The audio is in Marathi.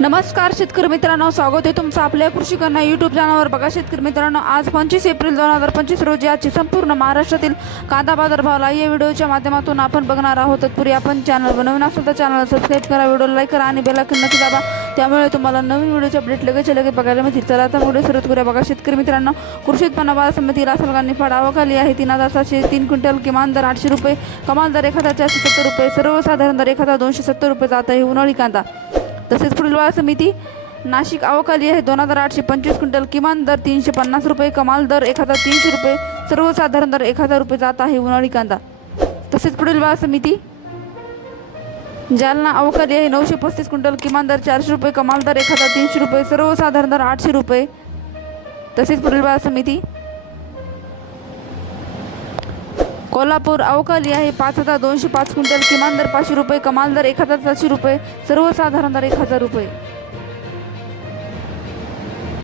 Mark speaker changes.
Speaker 1: नमस्कार शेतकरी मित्रांनो स्वागत आहे तुमचं आपल्या कृषी कन्या यूट्यूब चॅनलवर बघा शेतकरी मित्रांनो आज पंचवीस एप्रिल दोन हजार पंचवीस रोजी आजची संपूर्ण महाराष्ट्रातील कांदा बाजार भावला या व्हिडिओच्या माध्यमातून आपण बघणार आहोत. तत्पूर्वी आपण चॅनल बनवून असेल तर चॅनल सबस्क्राईब करा व्हिडिओ लाईक करा आणि बेला नक्की दाबा. त्यामुळे तुम्हाला नवीन व्हिडिओचे अपडेट लगेच लगेच बघायला मिळतील. तर आता व्हिडिओ सुरुवात करूया. बघा शेतकरी मित्रांनो कृषी उत्पन्न बाजार समिती रासलगांनी फळ आवकाली आहे. तीन हजार सातशे तीन क्विंटल किमान दर आठशे रुपये कमाल दर एक हजार चारशे सत्तर रुपये सर्वसाधारण दर एक हजार दोनशे सत्तर रुपये जात आहे उन्हाळी कांदा. तसेच पुढील बाजार समिती नाशिक अवकाली आहे. दोन हजार आठशे पंचवीस क्विंटल किमान दर तीनशे पन्नास रुपये कमाल दर एक हजार तीनशे रुपये सर्वसाधारण दर एक हजार रुपये जात आहे. उन्हाळी कांदा. तसेच पुढील बाजार समिती जालना अवकाली आहे. नऊशे पस्तीस क्विंटल किमान दर चारशे रुपये कमाल दर एक हजार तीनशे रुपये सर्वसाधारण दर आठशे रुपये. तसेच पुढील बाजार समिती कोल्हापूर अवकाली आहे. पाच हजार दोनशे पाच क्विंटल किमान दर पाचशे रुपये कमाल दर एक हजार सातशे रुपये सर्वसाधारण दर एक हजार रुपये.